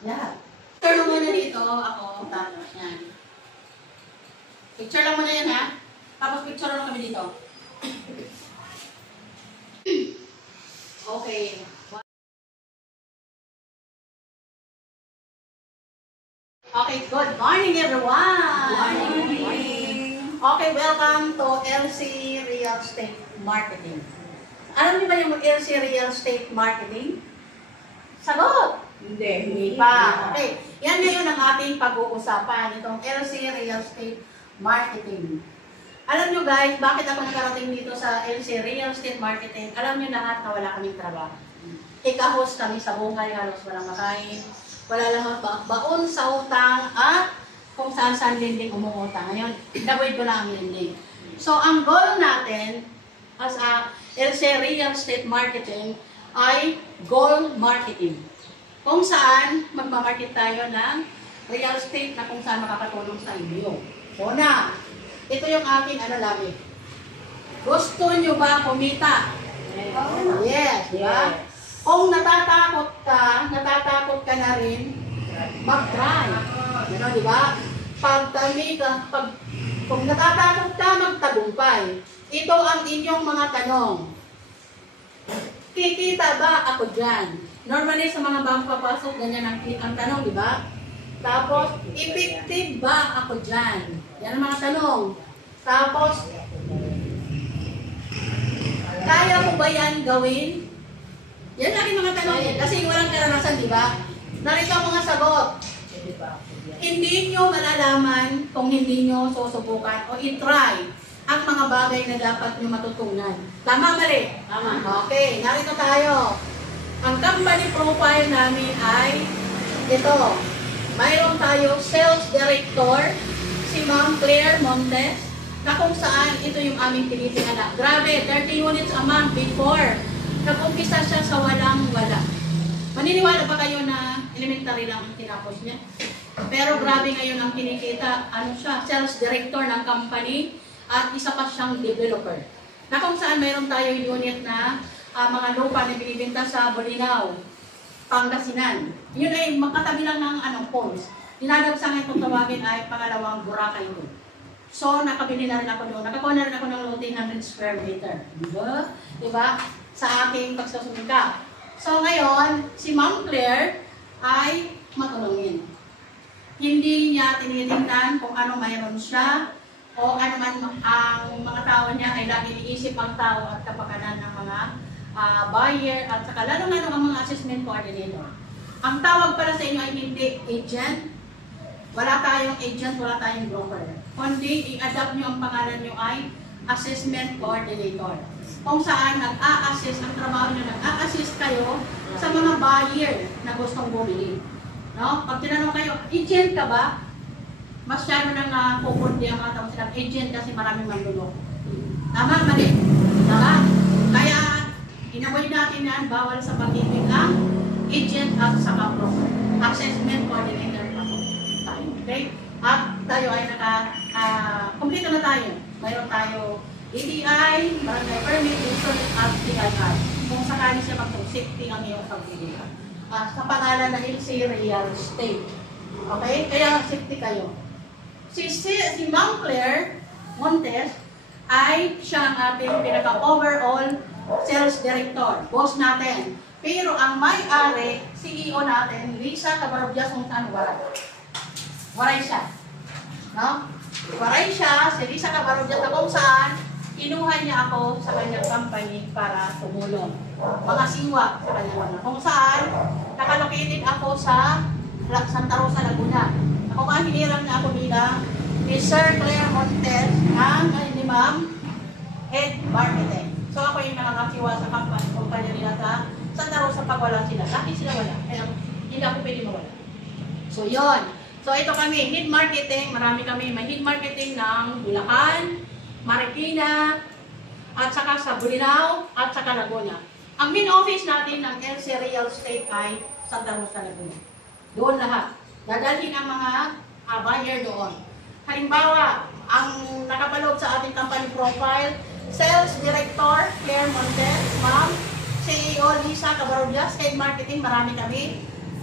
Lahat. Picture mo muna dito, ako, tapos yan. Picture lang muna yan ha. Tapos picture lang kami dito. Okay. Okay, good morning everyone! Good morning! Okay, welcome to LC Real Estate Marketing. Alam niyo ba yung LC Real Estate Marketing? Sagot! Hindi pa. Okay, yan ngayon ang ating pag-uusapan, itong LC Real Estate Marketing. Alam niyo guys, bakit ako nakarating dito sa LC Real Estate Marketing? Alam niyo lahat na wala kaming trabaho. Ika-host kami sa bungay, halos walang makain. Wala lang baon sa utang at kung saan-saan lending umungutang. Ngayon, avoid ko na ang lending. So, ang goal natin as a LC Real Estate Marketing ay goal marketing. Kung saan magmamarket tayo ng real estate na kung saan makakatulong sa inyo. Una, ito yung aking lagi. Gusto nyo ba kumita? Yes, di ba? Kung natatakot ka na rin, mag-try. Ano, di ba? Kung natatakot ka, magtagumpay. Ito ang inyong mga tanong. Kikita ba ako dyan? Normally sa mga bago papasok, ganyan ang tanong, di ba? Tapos, effective ba ako dyan? Yan ang mga tanong. Tapos, kaya ko ba yan gawin? Yan lagi mga tanong yan. Kasi walang karanasan, di ba? Narito ang mga sagot. Hindi nyo malalaman kung hindi nyo susubukan o i-try ang mga bagay na dapat nyo matutunan. Tama, mali? Tama. Okay, narito tayo. Ang company profile namin ay ito. Mayroon tayo sales director, si Ma'am Claire Montes, na kung saan ito yung aming tinitingala. Grabe, 30 units a month before. Nag-umpisa siya sa walang-wala. Maniniwala ba kayo na elementary lang ang tinapos niya? Pero grabe ngayon ang kinikita, siya, sales director ng company at isa pa siyang developer. Na kung saan mayroon tayo unit na mga lupa na binibenta sa Bolinao, Pangasinan. Yun ay makatabi lang ng ponds. Dinadagsangan kung tawagin ay pangalawang Boracay doon. So, nakabili na rin ako doon. Nakakuha na rin ako ng lote 100 square meter. Diba? Diba? Sa aking pagsusumika. So, ngayon, si Ma'am Claire ay matulungin. Hindi niya tinitingnan kung ano mayroon siya o ano man ang mga tao niya ay lagi iniisip ang tao at kapakanan ng mga buyer at saka lalo-lalo ang mga assessment coordinator. Ang tawag para sa inyo ay hindi agent. Wala tayong agent, wala tayong broker. Kundi, i-adapt nyo ang pangalan nyo ay assessment coordinator. Kung saan nag-a-assist, ang trabaho nyo, nag-a-assist kayo sa mga buyer na gustong bumili. No? Pag tinanong kayo, agent ka ba? Masyado nang pupundi ang mga tao silang agent kasi maraming manluloko. Tama, mali? Tama? Kaya, inavoid natin yan, bawal sa pag-ibig ang agent at saka broker. Assessment coordinator ako tayo. Okay? At tayo ay kompleto na tayo. Mayroon tayo EDI, barangay permit, insurance at PIR. Kung sakali siya mag-safety ang iyong pagpilihan. Sa pangalan na LC Real Estate. Okay? Kaya safety kayo. Si Ma'am Claire Montes ay siya ang ating pinaka-overall sales director. Boss natin. Pero ang may-ari, CEO natin, Lisa Cabarrobias, kung saan wala. Waray siya. No? Waray siya, si Lisa Cabarrobias, na kung saan kinuha niya ako sa kanyang company para tumulong. Mga siwa sa kanyang mga. Kung saan, nakalocated ako sa Santa Rosa, Laguna. Ako nga hiniram na ako bilang ni Sir Claire Montes ni Ma'am Head Marketing. So ako yung nakakasiwa sa kumpanya nila sa Santa Rosa pag wala sila. Laki sila wala. Kaya hindi ako pwede mawala. So yun. So ito kami, head marketing. Marami kami. May head marketing ng Bulacan, Marikina, at saka sa Bolinao, at saka Laguna. Ang main office natin ng LC Real Estate ay Santa Rosa, Laguna. Doon lahat. Dadalhin ang mga buyer doon. Halimbawa, ang nakapaloob sa ating company profile, Sales Director, Claire Montes, Ma'am, CEO Lisa Cabarrobias, Head Marketing, marami kami.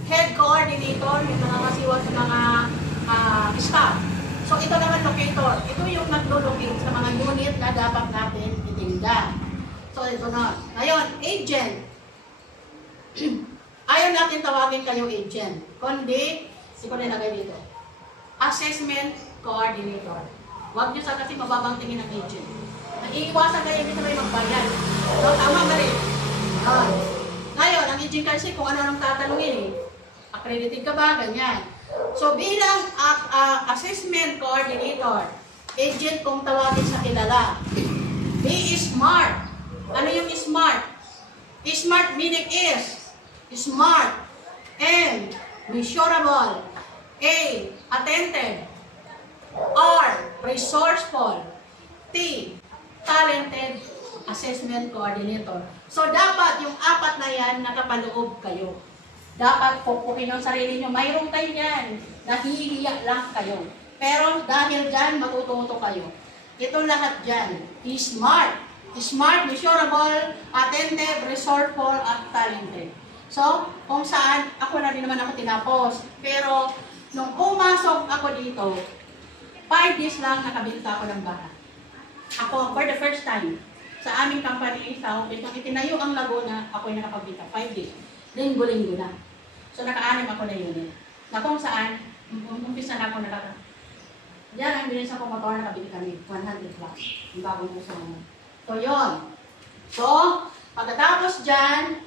head coordinator, yung nakakasiwa sa mga staff. So ito naman locator. Ito yung naglo-locate sa mga unit na dapat natin itinda. So ito na. Ngayon, agent. Ayaw natin tawagin kayong agent. Kundi, ko nilagay dito. Assessment coordinator. Huwag nyo sa kasi mababang tingin ng agent. Nag-iiwasan kayo hindi sabay magbayad. So, tama ba rin? Ngayon, ang agent kasi kung ano nang tatanungin eh. Accredited ka ba? Ganyan. So, bilang assessment coordinator, agent kung tawagin sa kilala. Be smart. Ano yung smart? Smart meaning is smart. M, measurable. A, attentive. R, resourceful. T, talented assessment coordinator. So, dapat yung apat na yan nakapaloob kayo. Dapat pupukin ang sarili nyo. Mayroon kayo yan. Nahihiya lang kayo. Pero dahil dyan, matututo kayo. Ito lahat dyan. Smart. Smart, measurable, attentive, resourceful, at talented. So, kung saan, ako na din naman ako tinapos. Pero, nung pumasok ako dito, 5 days lang nakabinta ako ng bahay. Ako, for the first time, sa aming company, sa office, nang itinayo ang Laguna, ako yung nakapagbinta. 5 days. Linggo-linggo na. So, naka-anim ako na yun. Na kung saan, umpisa na ako nakaka. Diyan, ang bilis ako motor, nakabili kami. 100 plus. Yung bagong puso naman. So, yun. So, pagkatapos dyan,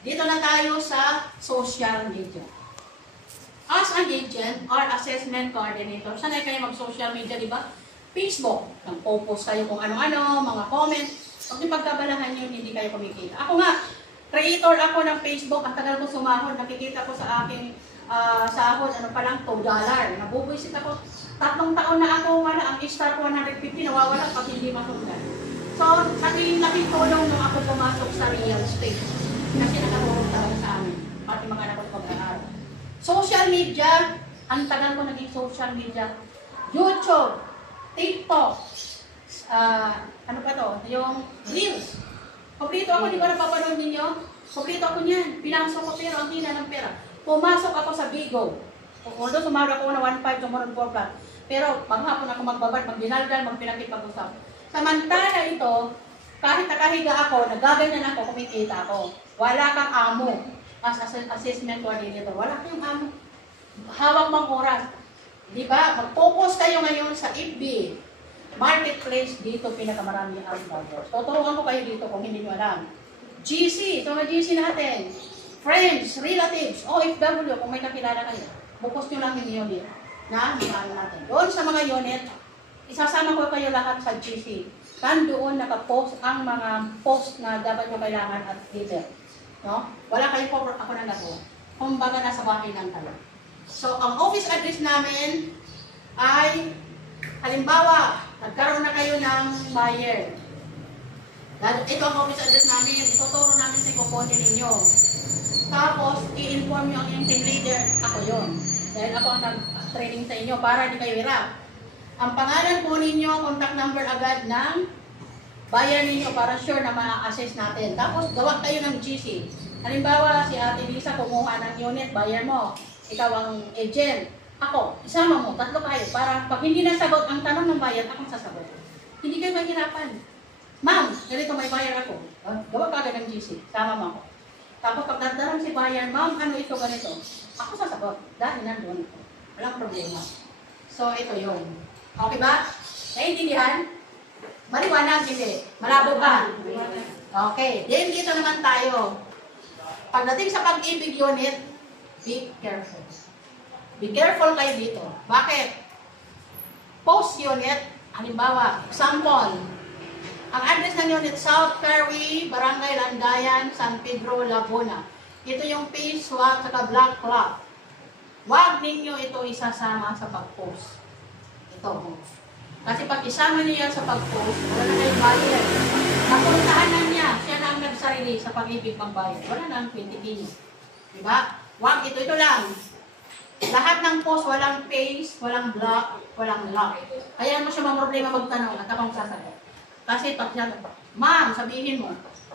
dito na tayo sa social media. As an agent or assessment coordinator, sanay kayo mag-social media, di ba? Facebook. Nag-post kayo kung ano-ano, mga comment. Pag pagkabalahan yun, hindi kayo kumikita. Ako nga, creator ako ng Facebook. Ang tagal ko sumahod. Nakikita ko sa aking sahod, ano pa lang, $2. Nabubuisit ako. 3 taon na ako, wala. Ang star ko 150, nawawala pag hindi masundan. So, laking tulong nung ako pumasok sa real estate. Kasi nakatulong talaga sa amin. Pati mga anak ko pag-aaral. Social media, ang tagal ko naging social media. YouTube, TikTok, ano pa to? Yung Reels. Kompleto ako, di ba napapanood ninyo? Kompleto ako niyan. Pinasok ko pero ang hina ng pera. Pumasok ako sa Bigo. Although sumahod ako na 1.5, sumunod 4 plus. Pero maghapon ako magbabad, magdinaldal, magpinakit, mag-usap. Samantala ito, kahit nakahiga ako, nagaganyan ako, kumikita ako. Wala kang amo as assessment coordinator. Wala kang amo. Hawak mang oras. Di ba? Mag-focus kayo ngayon sa FB. Marketplace, dito pinakamarami ang vloggers. Tuturuan ko kayo dito kung hindi nyo alam. GC, ito nga GC natin. Friends, relatives, OFW, kung may kakilala kayo. Bukos nyo lang yung unit na maano natin. Doon sa mga unit, isasama ko kayo lahat sa GC. Doon nakapost ang mga post na dapat nyo kailangan at detail. No? Wala kayo po ako nang gagawa. Kumbaga nasa bahay lang tayo. So, ang office address namin ay, halimbawa, nagkaroon na kayo ng buyer. Ito ang office address namin. Ituturo namin sa kukunin ninyo. Tapos, i-inform nyo ang inyong team leader. Ako yun. Dahil ako ang nag-training sa inyo para di kayo hirap. Ang pangalan po ninyo, contact number agad ng buyer ninyo para sure na ma-assess natin. Tapos, gawa kayo ng GC. Halimbawa, si Ate Lisa kumuha ng unit, buyer mo. Ikaw ang agent. Ako, isama mo, 3 kayo. Para pag hindi nasagot ang tanong ng buyer, akong sasagot. Hindi kayo mahirapan. Ma'am, ganito may buyer ako. Gawa ka agad ng GC. Sama mo ako. Tapos pag nagdarang si buyer, ma'am, ano ito, ganito. Ako sasagot. Dahil nandun ako. Walang problema. So, ito yun. Okay ba? Naiintindihan? Maliwanag, hindi. Malabo ba? Okay. Then, dito naman tayo. Pagdating sa pag-ibig unit, be careful. Be careful kayo dito. Bakit? Post unit, halimbawa, example, ang address ng unit, South Fairway, Barangay Landayan, San Pedro, Laguna. Ito yung phase 1 saka black clock. Huwag ninyo ito isasama sa pag-post. Ito. Kasi pag isama niyo yan sa pag-post, wala na kayong buyer. Napuntahan na niya, siya na ang nagsarili sa pag-ibig pang buyer. Wala na ang 20 niyo. Diba? Huwag ito lang. Lahat ng post, walang face, walang block, walang lock. Kaya mo siya problema magtanong at akong sasagot. Kasi pag siya, ma'am, sabihin mo,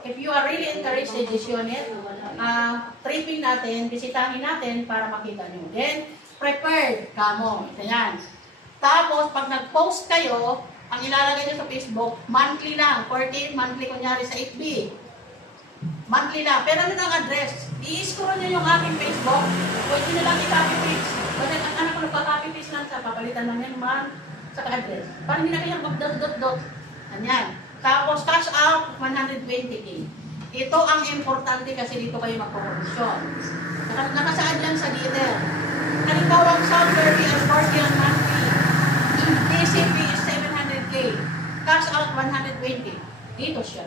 if you are really interested in this unit, tripping natin, bisitahin natin para makita nyo. Then, prepared kamo. Ayan. Tapos, pag nag-post kayo, ang ilalagay nyo sa Facebook, monthly lang. 14 monthly, kunyari sa FB. Monthly lang. Pero ano ng address? I-scroll nyo yung aking Facebook. Pwede nyo lang i-copy-paste. Kasi ang anak ko nagpa-copy-paste lang sa papalitan lang yan, month, sa address. Parang hindi na kayang mag-dot-dot-dot. Ayan. Tapos, cash out, 120K. Ito ang importante kasi dito kayo magpo-promotion. Nakasaad yan sa detail. Halimbawa, salary as 40 on monthly. DCP is 700K. Cash out 120. Dito siya.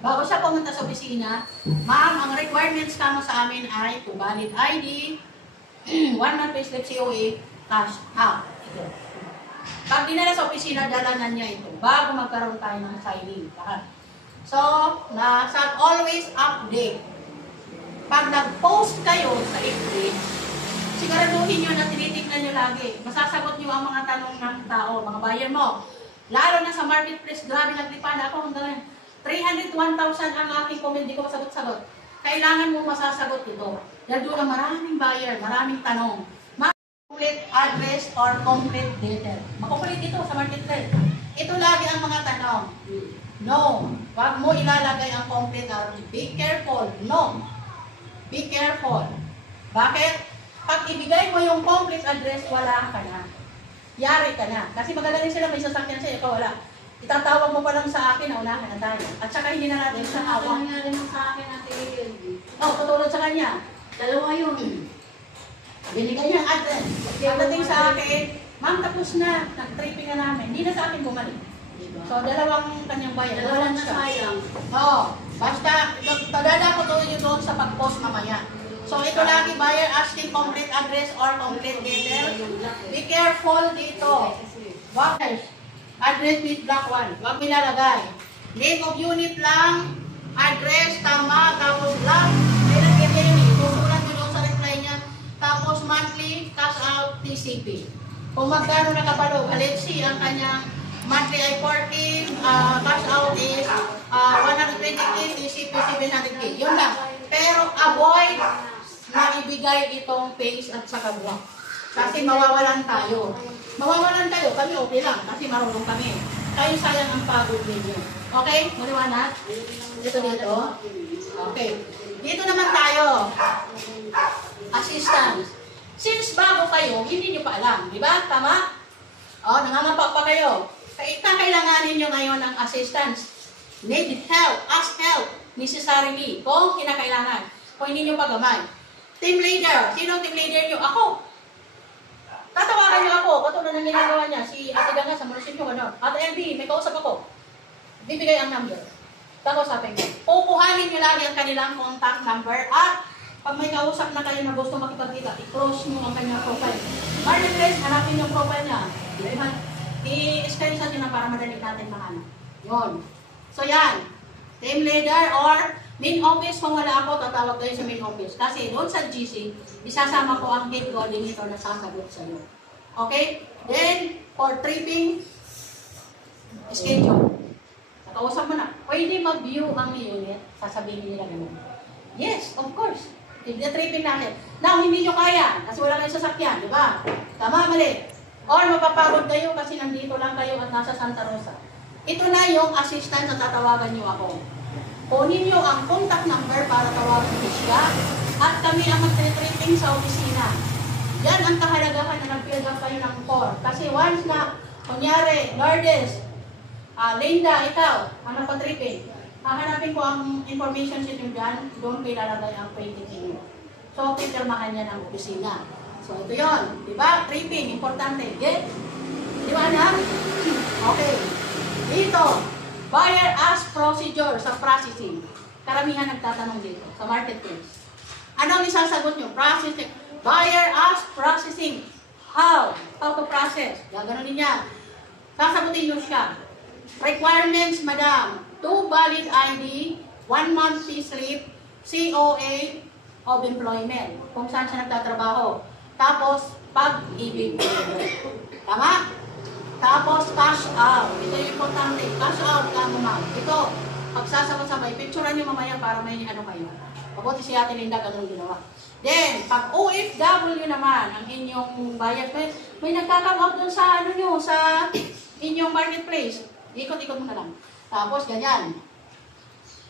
Bago siya pumunta sa opisina, ma'am, ang requirements kamo sa amin ay to valid ID, 1 month payslip COA, cash out. Ito. Pag dinala sa opisina, dalanan niya ito bago magkaroon tayo ng signing. So, always update. Pag nag-post kayo sa FB, siguraduhin nyo na tinitignan nyo lagi. Masasagot nyo ang mga tanong ng tao, mga buyer mo. Lalo na sa marketplace, grabe nagtipan ako hanggang 301,000 ang aking comment, di ko masagot-sagot. Kailangan mo masasagot ito. Dahil doon ang maraming buyer, maraming tanong. Complete address or complete detail. Makukulit ito sa marketplace. Ito lagi ang mga tanong. No. Wag mo ilalagay ang complete address. Be careful. No. Be careful. Bakit? Pag ibigay mo yung complete address, wala ka na. Yari ka na. Kasi magagaling sila, may sasakyan sa'yo, ikaw wala. Itatawag mo pa lang sa akin, naunahan na tayo. At saka hindi na natin sa awa. Nga rin sa akin natin yun. Tutulad sa kanya. Dalawa yun. Binigay niya ang address. Pagdating sa akin, ma'am, tapos na. Nag-tripping na namin. Hindi na sa akin bumalik. Diba? So, dalawang kanyang bayan. Dalawa na sayang. Oo. Basta, tadala ko doon yun doon sa pag-post mamaya. So, ito lagi, buyer asking complete address or complete detail. Be careful dito. Buyers, address with black one. Huwag nilalagay. Name of unit lang, address, tama, tapos black. May lagyan niya yun eh. Susulat nyo doon sa reply niya. Tapos monthly, cash out, TCP. Kung magkano nakapalog, let's see, ang kanyang monthly ay 14, cash out is 120K, TCP 700K. Yun lang. Pero avoid na ibigay itong face at saka block. Kasi mawawalan tayo. Mawawalan tayo, kami okay lang kasi marunong kami. Kayo sayang ang pagod ninyo. Okay? Maliwanag? Dito. Okay. Dito naman tayo. Assistance. Since bago kayo, hindi nyo pa alam. Di ba? Tama? Nangangapak pa kayo. Kailanganin nyo ngayon ng assistance. Need help. Ask help. Necessarily. Kung kinakailangan. Kung hindi nyo pagamay. Team leader. Sino ang team leader nyo? Ako. Tatawagan niyo ako, katulad ng ginagawa niya, si Ate Ganga sa munisipyo, ano? Ate LB, may kausap ako. Bibigay ang number. Kausapin ko. Kukuhanin niyo lagi ang kanilang contact number at pag may kausap na kayo na gusto makipagkita, i-close niyo ang kanyang profile. Marketplace, hanapin yung profile niya. I-screenshot niyo na para madali natin mahanap. Yun. So yan. Team leader or main office, kung wala ako, tatawag kayo sa main office. Kasi doon sa GC, isasama ko ang head coordinator na sasagot sa iyo. Okay? Then, for tripping, schedule. Nakausap mo na. Pwede mag-view ang unit, sasabihin nila naman. Yes, of course. Tripping natin. Now, hindi nyo kaya, kasi wala kayong sasakyan, di ba? Tama, mali. Or mapapagod kayo kasi nandito lang kayo at nasa Santa Rosa. Ito na yung assistant na tatawagan nyo ako. Kunin nyo ang contact number para tawagan ko siya at kami ang mag-tripping sa opisina. Yan ang kahalagahan na nag-fill up kayo ng core. Kasi once na, kunyari, Lourdes, Linda, ikaw, ang nagpa-tripping, hahanapin ko ang information sheet nyo dyan, doon kayo lalagay ang printing nyo. So, pipirmahan niya ng opisina. So, ito yun. Diba? Tripping, importante. Get? Di ba na? Okay. Dito. Buyer ask procedure sa processing. Karamihan nagtatanong dito sa marketplace. Ano ang isasagot nyo? Processing. Buyer ask processing. How? How to process? Gaganunin niya. Sasagutin nyo siya. Requirements, madam. 2 valid ID, 1 month slip, COA of employment. Kung saan siya nagtatrabaho. Tapos, pag-ibig. Tama? Tapos, cash out. Ito yung importante. Cash out ka mo, ma'am. Ito, pagsasama-sama, picturean nyo mamaya para may ano kayo. Mabuti si Ate Linda, ganun ginawa. Then, pag OFW naman, ang inyong bayad, may nagkakang-out dun sa, ano nyo, sa inyong marketplace. Ikot-ikot mo na lang. Tapos, ganyan.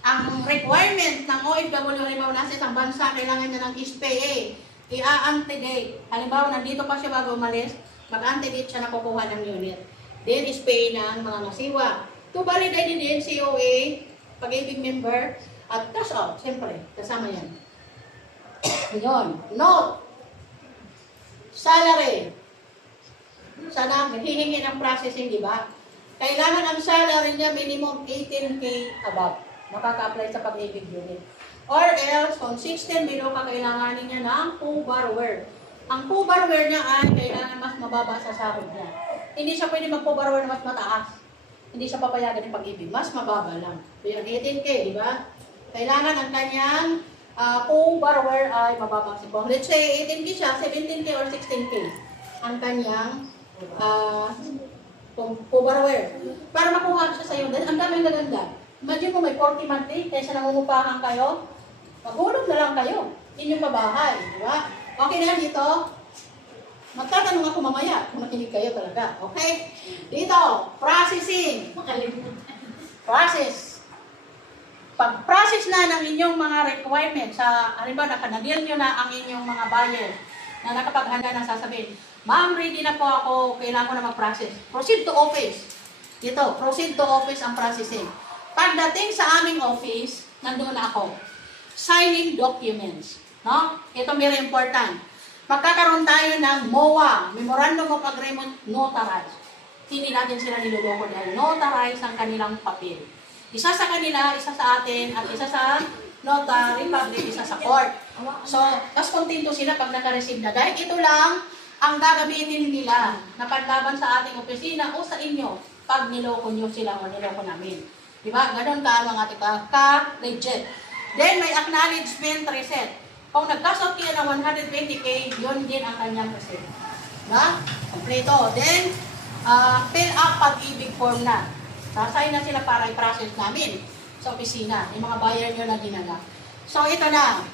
Ang requirement ng OFW, halimbawa nasa isang bansa, kailangan niya ng SPA, i-antedate. Halimbawa, nandito pa siya bago umalis, mag-antedate siya na kukuha ng unit. Then, SPA ng mga ngasiwa. To validate din, COA, pag-ibig member, at cash out, siyempre, kasama yan. Yun. Note. Salary. Sana hihingi ng processing, di ba? Kailangan ang salary niya minimum 18K above. Makaka-apply sa pag-ibig unit. Or else, kung 16 below ka, kailangan niya ng co-borrower. Ang co-borrower niya ay kailangan mas mababa sa sahod niya. Hindi siya pwede mag-co-borrower na mas mataas. Hindi siya papayagan ng pag-ibig. Mas mababa lang. Kaya 18K, di ba? Kailangan ang kanyang co-borrower ay mababa. Let's say 18K siya, 17K or 16K. Ang kanyang co-borrower. Para makuha siya sa iyo. Ang daming gaganda. Imagine mo may 40 monthly, kaysa nangungupahan kayo, maghulog na lang kayo. Inyong pabahay, di ba? Okay na dito? Magtatanong ako mamaya kung makinig kayo talaga. Okay? Dito, processing. Process. Pag-process na ng inyong mga requirements, halimbawa, nakanadil nyo na ang inyong mga buyer na nakapaghanda na sasabihin, ma'am, ready na po ako, kailangan ko na mag-process. Proceed to office. Dito, proceed to office ang processing. Pagdating sa aming office, nandoon na ako. Signing documents. No? Ito very important. Magkakaroon tayo ng MOA, Memorandum of Agreement Notarized. Hindi natin sila niloloko dahil notarized ang kanilang papel. Isa sa kanila, isa sa atin, at isa sa notary public, isa sa court. So, mas kontento sila pag naka-receive na. Dahil ito lang ang gagamitin nila na panlaban sa ating opisina o sa inyo pag niloko nyo sila o niloko namin. Diba? Ganon ka ang ating ka-legit. Then, may acknowledgement receipt. Kung nag-cash out kayo ng 120K, yun din ang kanyang receipt. Diba? Kompleto. Then, fill up pag-ibig form na. Sasay na sila para i-process namin sa opisina. Yung mga buyer nyo na dinala. So, ito na.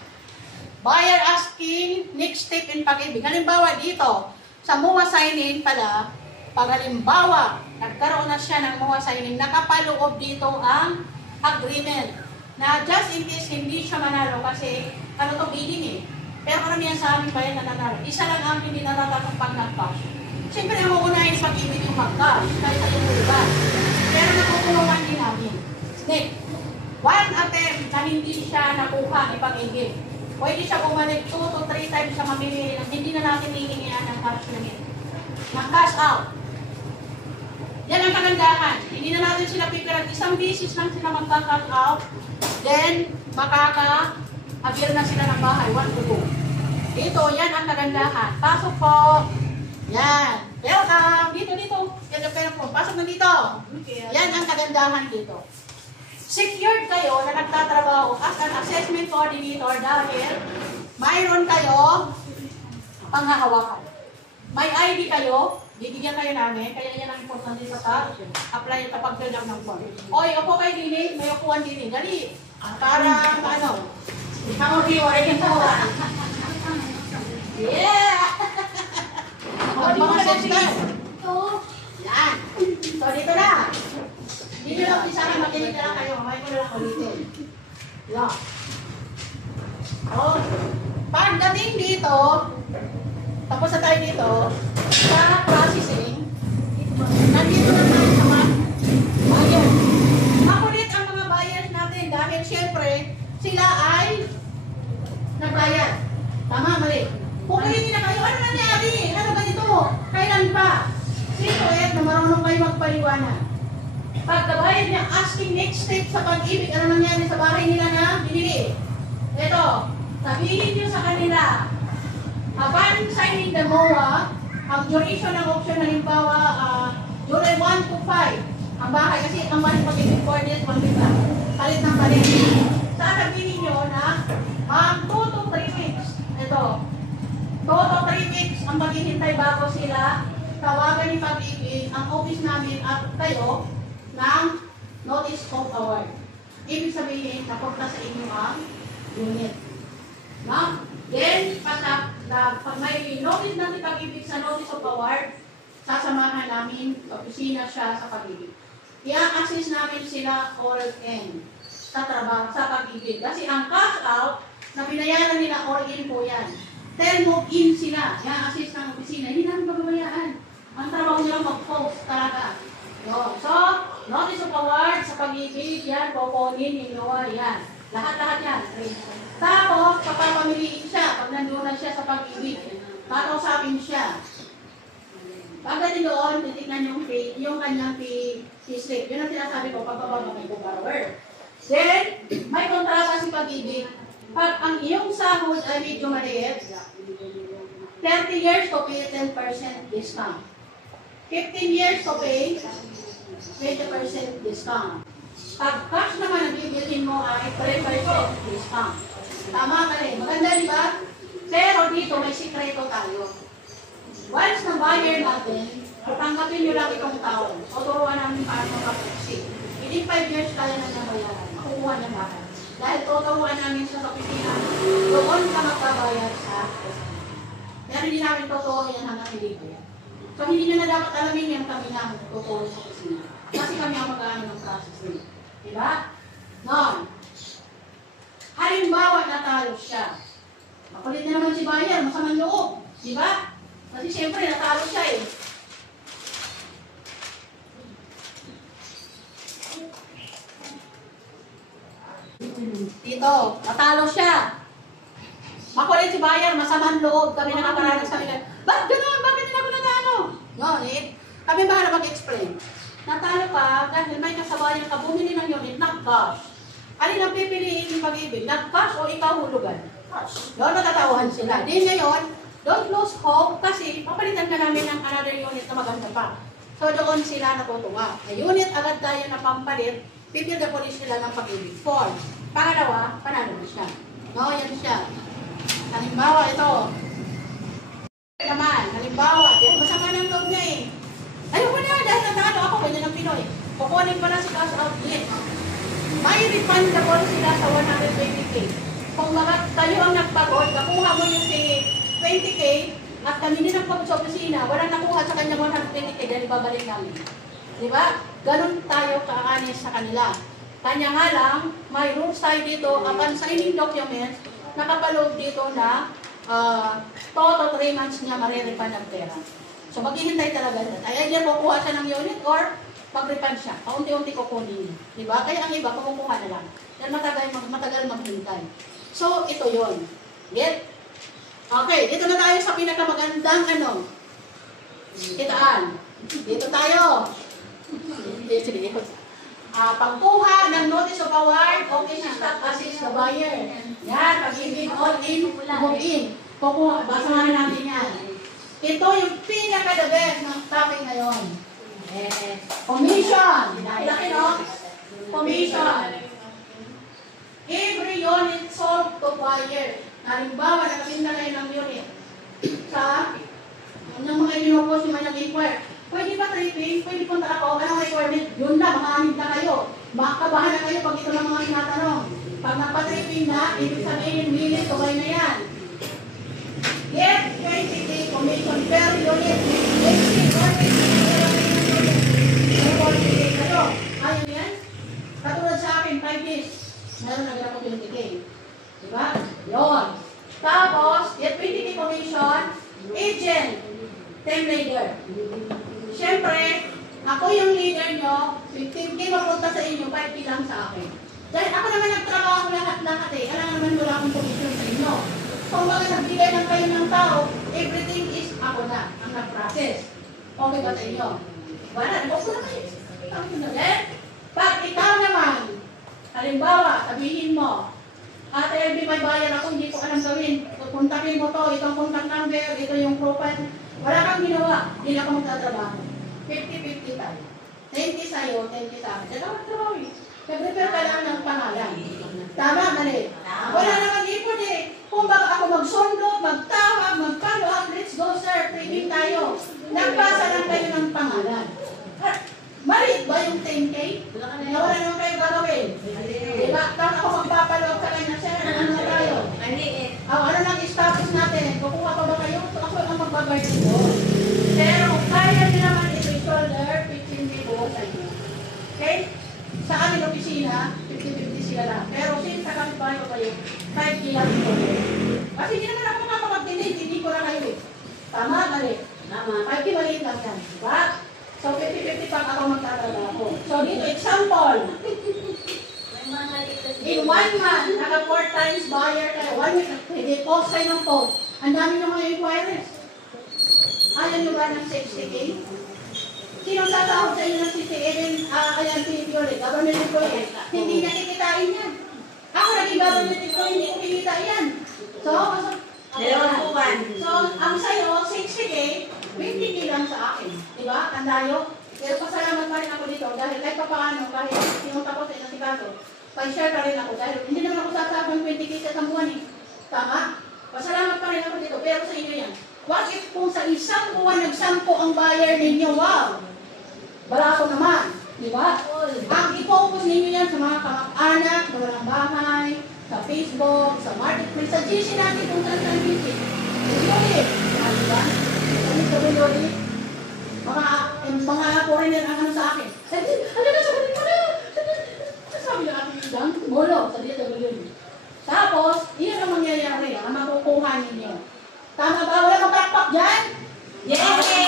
Buyer asking, next step in pag-ibig. Halimbawa dito, sa MOA signing pala, pag halimbawa, nagkaroon na siya ng MOA signing, nakapaloob dito ang agreement na just in case hindi siya manalo kasi ano to bidding eh. Pero karamihan sa aming bayan na nanalo. Isa lang ang hindi natatakang pag nag-cash. Siyempre, ang uunahin sa pag-ibig yung mag-cash kahit sa yung iba. Pero nakukulungan din namin. Next, one attempt na hindi siya nakuha ni pag-ibig. Pwede siya bumalik 2 to 3 times sa mamimili ng hindi na natin hihingian ng cash limit. Mag-cash out. Yan ang kagandahan. Hindi na natin sila pipirat. Isang beses lang sila magka-cash out. Then, makaka-avail na sila ng bahay. 1 to 2. Dito, yan ang kagandahan. Pasok po. Yan. Welcome. Dito. Yan po. Pasok na dito. Yan ang kagandahan dito. Secured kayo na nagtatrabaho as an assessment coordinator dahil mayroon kayo panghahawakan. May ID kayo, bibigyan kayo namin, kaya yan ang importante sa apply kapag fill up ng form. Oy, upo kayo din, may upuan din. Dali. Para, yeah! Mga session. Yan. So, dito na. Dito lang, isa lang, makinig na lang kayo. May ko na lang ulitin. Yan. Oh. Pagdating dito, tapos na tayo dito, sa processing, nandito na tayo sa mga buyer. Makulit ang mga buyers natin dahil syempre, sila ay nagbayad. Tama, mali. Pukulitin na kayo, ano nangyari? Ano ganito? Kailan pa? Sino na marunong kayo magpaliwanag? Pagkabayad niya, asking next step sa pag-ibig, ano nangyari sa bahay nila na binili? Ito, sabihin niyo sa kanila, upon signing the MOA, ang duration ng option halimbawa, July 1 to 5, ang bahay, kasi ang bahay pag-ibig for this, 1 week lang, palit ng palit. Sasabihin niyo na, 2 to 3 weeks, ito, 2 to 3 weeks ang maghihintay bago sila tawagan ni pag-ibig ang office namin at kayo ng notice of award. ibig sabihin, napunta sa inyo ang unit. No? Then, pag may notice ng pag-ibig sa notice of award, sasamahan namin sa opisina siya sa pag-ibig. I-assist namin sila all in sa trabaho, sa pag-ibig. Kasi ang cash out, na binayaran nila all in po yan. Then move in sila, i-assist ng opisina, hindi namin pagbabayaan. Ang trabaho nila mag-post talaga. No. So, notice of award sa pag-ibig, yan, kukunin ninyo, yan. Lahat-lahat yan. Tapos, papapamiliin siya, pag nandun na siya sa pag-ibig, kakausapin siya. Pagdating doon, titignan yung kanyang fee slip. Yun ang sinasabi ko, pagpapagawa may borrower. Then, may kontrata si pag-ibig. Pag ang iyong sahod ay medyo maliit, 30 years to pay 10% discount. 15 years to pay 20% discount. Pag cash naman ang bibilhin mo ay 3% discount. Tama ka rin. Maganda, di ba? Pero dito may sikreto tayo. Once na buyer natin, tanggapin nyo lang itong taon. O turuan namin paano mag-exit. Within 5 years kaya na niya bayaran. Makukuha niya lahat. Dahil tuturuan namin sa kapitina, doon ka magbabayad sa opisina. Pero hindi namin totoo yan hanggang hindi ko yan. So hindi nyo na dapat alamin yan kami namin totoo sa opisina. Kasi kami ang mag-ano ng process nila. Diba? Noon. Halimbawa, natalo siya. Makulit na naman si buyer, masamang loob. Diba? Kasi siyempre, natalo siya eh. Dito, natalo siya. Makulit si buyer, masamang loob. Kami nakakaranas sa nila. Ba't gano'n? Bakit nila ako natalo? No, kami bahala mag-explain. Natalo ka dahil may kasabayan ka, bumili ng unit, nag-cash. Alin ang pipiliin ng pag-ibig? Nag-cash o ikaw hulugan? Cash. Doon natatawahan sila. Di ngayon, don't lose hope kasi papalitan ka namin ng another unit na maganda pa. So doon sila natutuwa. Na unit agad tayo na pampalit, pipil the police sila ng pag-ibig. 4. Pangalawa, panalo na siya. No, yan siya. Halimbawa, ito. Naman, halimbawa, yan, masama ng loob niya eh. Ayoko na, dahil natalo ako, ganyan ang Pinoy. Kukunin pa na si cash out din. May refundable sila sa 120K. Kung tayo ang nagpagod, nakuha mo yung si 20K, at kami din nagpagod sa opisina, walang nakuha sa kanya 120K dahil babalik namin. Diba? Ganon tayo kaanis sa kanila. Kanya nga lang, may rules tayo dito, upon signing documents, nakapaloob dito na 2 to 3 months niya marirefund ang pera. So maghihintay talaga na. Ay either kukuha siya ng unit or mag-refund siya. Paunti-unti kukunin niya. Diba? Kaya ang iba, kumukuha na lang. Yan matagal maghintay. So, ito yon. Get? Okay, dito na tayo sa pinakamagandang kitaan. Dito tayo. Pagkuha ng notice of award, okay si stock assist the buyer. Yan, pag-ibig all in, move in. Kukuha, basahan natin yan. Ito yung pinaka-the best ng topic ngayon. Commission. Laki no? Commission. Every unit sold to buyer. Halimbawa, nakatinda kayo ng unit. Sa ng mga inopos yung mga nag-inquire. Pwede ba tripping? Pwede punta ako? Anong requirement? Yun na, makaanid na kayo. Makabahan na kayo pag ito lang mga tinatanong. Pag nagpa-tripping na, ibig sabihin, minute, okay na yan. Get 20K commission per unit. Ayaw yan? Katulad sa akin, 5 days. Meron nagara ko 20K. Diba? Yun. Tapos, get 20K commission, agent, team leader. Siyempre, ako yung leader nyo, 15K mapunta sa inyo, 5K lang sa akin. Dahil ako naman nagtrabaho lahat-lahat eh. Alam naman wala akong commission sa inyo. Kung mga nagbigay lang kayo ng tao, everything is ako na ang nag-process. Okay ba sa inyo? Wala, nag-opo na kayo. Pag ikaw naman, halimbawa, sabihin mo, Ate LB, may bayar ako, hindi ko alam gawin. Kontakin mo to, itong contact number, ito yung profile. Wala kang ginawa, hindi na ako magtatrabaho. 50-50 tayo. 20 sa'yo, 20 sa akin. Dalawa trabaho eh. Nag-repair ka lang ng pangalan. Tama, mali. Wala naman ipon eh. Kung baka ako magsundo, magtawag, mag-follow up, let's go sir, training tayo. Nagpasa lang kayo ng pangalan. Maliit ba yung 10K? Wala naman kayo gagawin. Pero kung kaya nyo naman i-shoulder, 15,000 sa inyo. Okay? Sa aming opisina, 50-50 sila lang. Pero since sa kapitbahay ko kayo, 5 nila rin ko. Kasi hindi naman ako makakapagtinig, hindi ko na kayo eh. Tama, mali. Tama. 5 maliit lang yan. Diba? So 50-50 pang ako magtatrabaho. So dito, example. May mga likas. In 1 month, naka 4 times buyer kayo. 1 week, hindi, post kayo ng post. Ang dami nyo mga inquiries. Ayaw nyo ba ng 60K? Sino tatawag sa inyo ng 60K? Ayan, PPOL, government employee. Hindi niya kikitain yan. Ako naging government employee, hindi ko kikita yan. So, ang sayo, 60K, 20K lang sa akin. Diba? Tandayo. Pero pasalamat pa rin ako dito dahil kahit pa paano, kahit sinunta ko sa inasikaso, pa-share pa rin ako dahil hindi naman ako sasabang 20K sa isang buwan eh. Tama? Pasalamat pa rin ako dito, pero sa inyo yan. What if kung sa isang buwan nagsampo ang buyer ninyo, wow! Bala ako naman, di ba? Ang i-focus ninyo yan sa mga kamag-anak, na walang bahay, sa Facebook, sa marketplace, sa GC natin kung saan GC. Yoli, di ba? Sa Yoli, mga foreigner ang ano sa akin. Ano na, sabi mo na! Sabi ng aking idang, molo, sa DWD. Tapos, iyan ang mangyayari, ang makukuha ninyo. Tama ba? Wala kang pakpak dyan? Yay! Okay,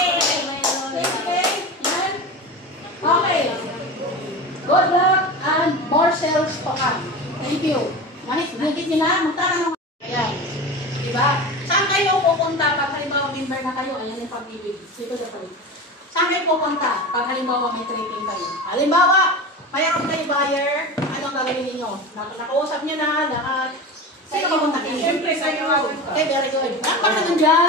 yan. Okay. Good luck and more sales to come. Thank you. Nagit nyo na, magtanong. Ayan. Diba? Saan kayo pupunta pag halimbawa member na kayo? Ayan yung pag-ibig. Dito sa pag Saan kayo pupunta pag halimbawa may trading kayo? Halimbawa, mayroon kayo buyer, anong gagawin ninyo? Nakausap nyo na, lahat. Sino pupunta kayo? Siyempre, sa'yo. Okay, very good. Napakanan dyan.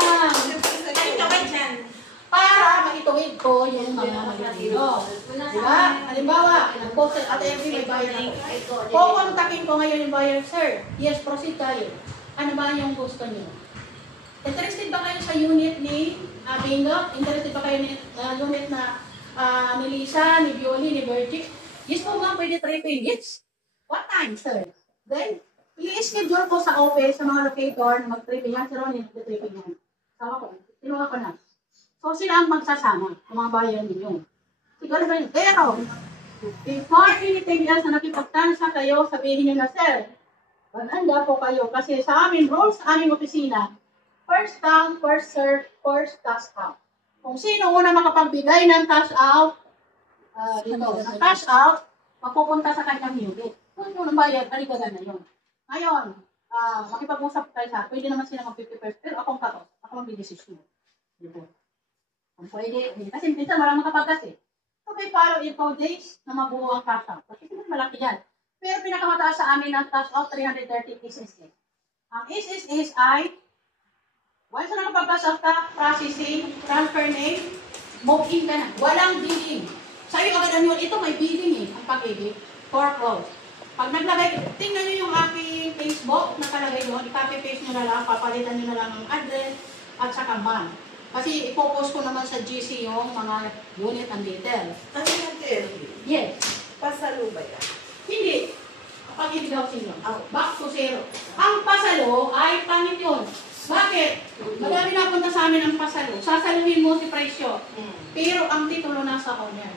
Para maituwid ko yung mga magigino. Diba? Halimbawa, nag-post at every may buyer ako. Kukontakin ko ngayon yung buyer, sir. Yes, proceed tayo. Ano ba yung gusto niyo? Interested ba kayo sa unit ni Bingo? Interested ba kayo sa unit na ni Lisa, ni Violi, ni Virgie? Yes po ma'am, pwede tripping. Yes. What time, sir? Then, i-schedule ko sa office, sa mga locator na mag-tripping yan. Si Ronnie, nag-tripping yan. Sama ko. Tinuha ko na. So, sila ang magsasama, ang mga bayan ninyo. Siguro ba yun? Pero, before anything else na nakipagtansa kayo, sabihin nyo na, sir, maganda po kayo. Kasi sa amin, rules sa aming opisina, first come, first serve, first cash out. Kung sino una makapagbigay ng cash out, ng cash out, mapupunta sa kanyang unit. Kung yun ang bayad, aligagan na yun. Ngayon, makipag-usap tayo sa, pwede naman sila mag-50%, pero akong kato, ako mag-desisyon. Dito. Kung pwede, kasi minsan walang makapagkas eh. So, may follow in 2 days na mabuo ang cash out. Kasi malaki yan. Pero pinakamataas sa amin ang cash out, 330 SSS. Ang SSS ay, once na nakapag-cash out ka, processing, transfer name, move in ka na. Walang billing. Sa'yo agad yun, ito may billing eh, ang pag-ibig, foreclose. Pag naglagay, tingnan nyo yung aking Facebook, nakalagay yun, i-copy-paste nyo na lang, papalitan nyo na lang ang address, at saka ban. Kasi ipopost ko naman sa GC yung mga unit and details. Ano yung therapy? Yes. Pasalo ba yan? Hindi. Kapag hindi daw sino. Back to zero. Ang pasalo ay pangit yun. Bakit? Madami napunta sa amin ang pasalo. Sasaluhin mo si presyo. Pero ang titulo nasa owner.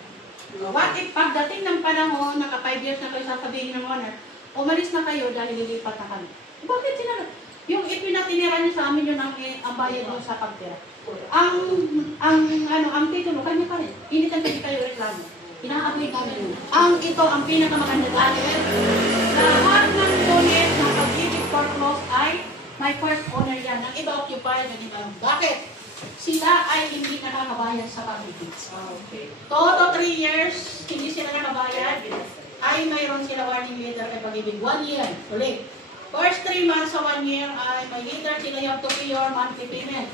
What if pagdating ng panahon, naka 5 years na kayo sasabihin ng owner, umalis na kayo dahil lilipat na kami. Bakit sila? Yung ipinatinira niyo sa amin yun ang bayad mo sa pagtira. Ang titulo, kanya pa rin. Hindi kayo reklamo. Ina-upgrade namin yun. Ito, ang pinakamaganda natin, lahat ng unit na pag-ibig foreclose ay may first owner yan. Ang iba occupied na iba. Bakit? Sila ay hindi nakakabayad sa pag-ibig. Okay. Todo 3 years, hindi sila nakabayad, ay mayroon sila warning letter kay pag-ibig. 1 year. Ulit. First 3 months sa 1 year ay may letter sila you have to pay your monthly payment.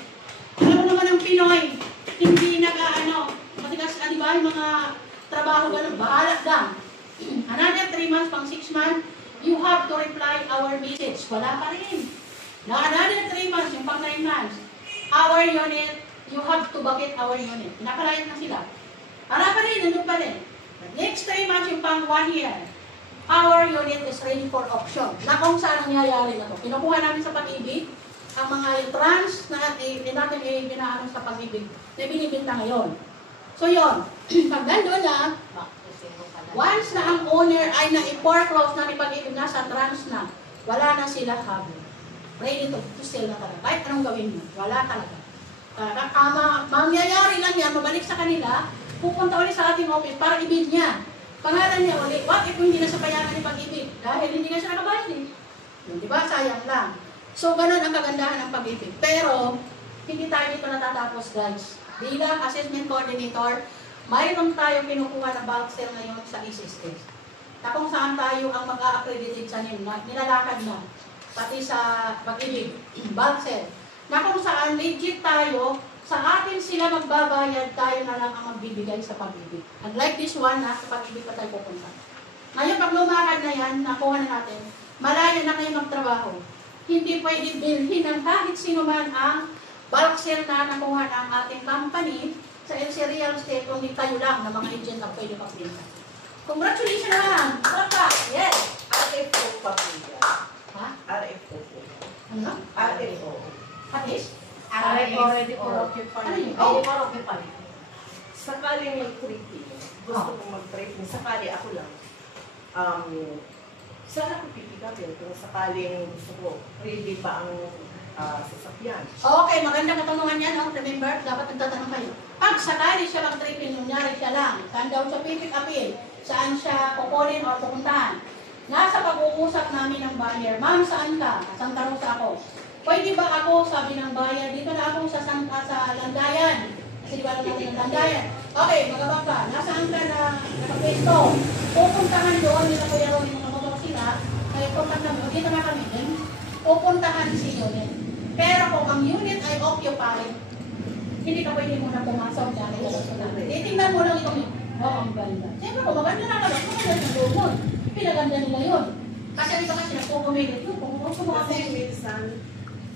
Alam mo naman ang Pinoy, hindi matigas di ba yung mga trabaho ganun, bahala lang. Another 3 months, pang 6 months, you have to reply our message. Wala pa rin. Now, another 3 months, yung pang 9 months, our unit, you have to bucket our unit. Pinakalayat na sila. Wala pa rin, nandun pa rin. Next 3 months, yung pang 1 year, our unit is ready for auction. Na kung saan nangyayari na to. Kinukuha namin sa pag-ibig, ang mga trans na natin ginaano sa pag-ibig na binibinta ngayon. So yun, pag nandun na, once na ang owner ay na-foreclose na ipag-ibig na sa trans na, wala na sila habol. Ready to sell na talaga. Kahit anong gawin mo, wala talaga. Mangyayari lang yan, mabalik sa kanila, pupunta ulit sa ating office para ibig niya. Pangalan niya ulit, what if hindi na sa payagan ni pag-ibig? Dahil hindi nga siya nakabayad eh. Di ba? Sayang lang. So, ganun ang kagandahan ng pag-ibig. Pero, hindi tayo dito natatapos, guys. Bilang assessment coordinator, mayroon tayo kinukuha na bulk sale ngayon sa e-systems. Na kung saan tayo ang mag-a-accredited sa nilalakad na, pati sa pag-ibig, bulk sale. Na kung saan legit tayo, sa atin sila magbabayad, tayo na lang ang magbibigay sa pag-ibig. Unlike this one, sa pag-ibig pa tayo pupunta. Ngayon, pag lumakad na yan, nakuha na natin, malaya na kayo magtrabaho. Hindi pwede bilhin ng kahit sino man ang bulk sale na nakuha ng ating company sa LC Real Estate kung tayo lang na mga agent ang pwede pagbinta. Congratulations naman! Papa! Yes! RFO pa po yan. Ha? RFO po. Ano? RFO. What is? Already for occupy. Ano yun? Ready for occupy. Sakaling mag-trading, gusto kong mag-trading, sakali ako lang. Sana ko pipigapin kung sakaling gusto ko, ready pa ang sasakyan. Okay, magandang katanungan yan. No? Remember, dapat nagtatanong kayo. Pag sakali siya mag-tripping, nangyari siya lang, saan daw siya pipick-upin, saan siya kukunin o pupuntahan. Nasa pag-uusap namin ng buyer, ma'am, saan ka? Santa Rosa ako. Pwede ba ako, sabi ng buyer, dito na ako sa Landayan. Kasi di ba lang natin ang Landayan. Okay, magabang ka. Nasaan ka na nakapesto? Pupuntahan doon, nila Kuya Ron, yung mga motor sila. Kaya pupuntahan kami, dito na kami din. Pupuntahan si unit. Pero kung ang unit ay occupied, hindi ka pwede muna pumasok dyan. Titingnan mo lang itong ang ganda. Siyempre, kung maganda na naman, maganda na doon. Pinaganda nila yun. Kasi dito kasi nagpupumilit yun. Kasi minsan,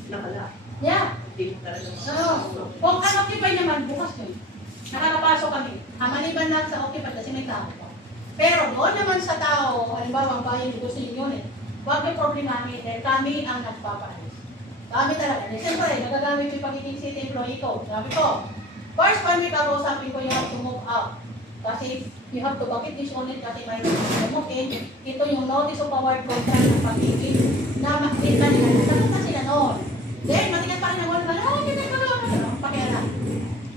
nakala. Yeah. Hindi mo talaga Kung un-occupied naman, bukas yun. Nakakapasok kami. Maliban lang sa occupied kasi may tao pa. Pero doon naman sa tao, halimbawa ang bayan gusto yung unit, huwag may problema namin dahil kami ang nagpapaalis. Kami talaga. Siyempre, nagagamit yung pagiging city employee ko. Sabi ko, first 1 week ako, sabi ko you have to move out. Kasi you have to bakit this unit kasi may okay. Ito yung notice of award contract ng pag-ibig na makita nila. Sabi na sila noon. Then, matigas pa rin ang wala. Hindi ba pakialam.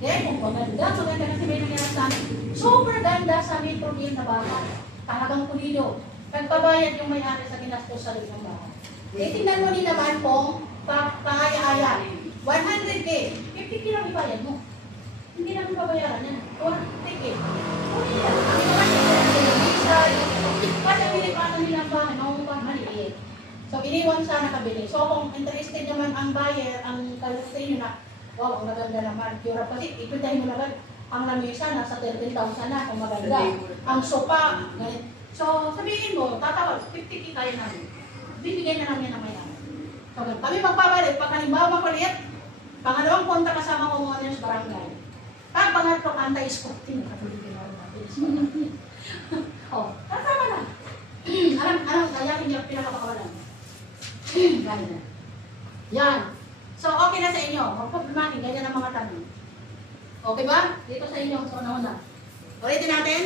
Then, kung maganda kasi may nangyarap sa amin. Super ganda sa Metroville na bahay. Talagang pulido. Nagpabayad yung may-ari sa ginastos sa loob ng bahay. Tingnan mo din naman kung pangaya-aya. 100K. 50K lang ibayad mo. Hindi namin pabayaran yan. 40K. Uli yan. Kasi pinipatan nila ang bahay. Mangungupang maliit. So, iniwan siya nakabili. So, kung interested naman ang buyer, ang kalustin nyo na, wow, ang maganda naman. Pura pa si, ipintahin mo naman. Ang lamesa, nasa 13,000 na, kung maganda. Ang sopa, ganit. So, sabihin mo, tatawag, 50K kaya namin. Bibigyan na namin ang mayaman. So, kami magpabalik, pag halimbawa makulit, pangalawang punta kasama ko mga sa barangay. Pag pangatlo, anti-squatting, katulad din ako natin. O, kasama na. Alam, kaya hindi ako pinakapakawalan. Ganyan. Yan. So, okay na sa inyo. Mag-problematic, ganyan ang mga tanong. Okay ba? Dito sa inyo, sa una-una. Ulitin natin.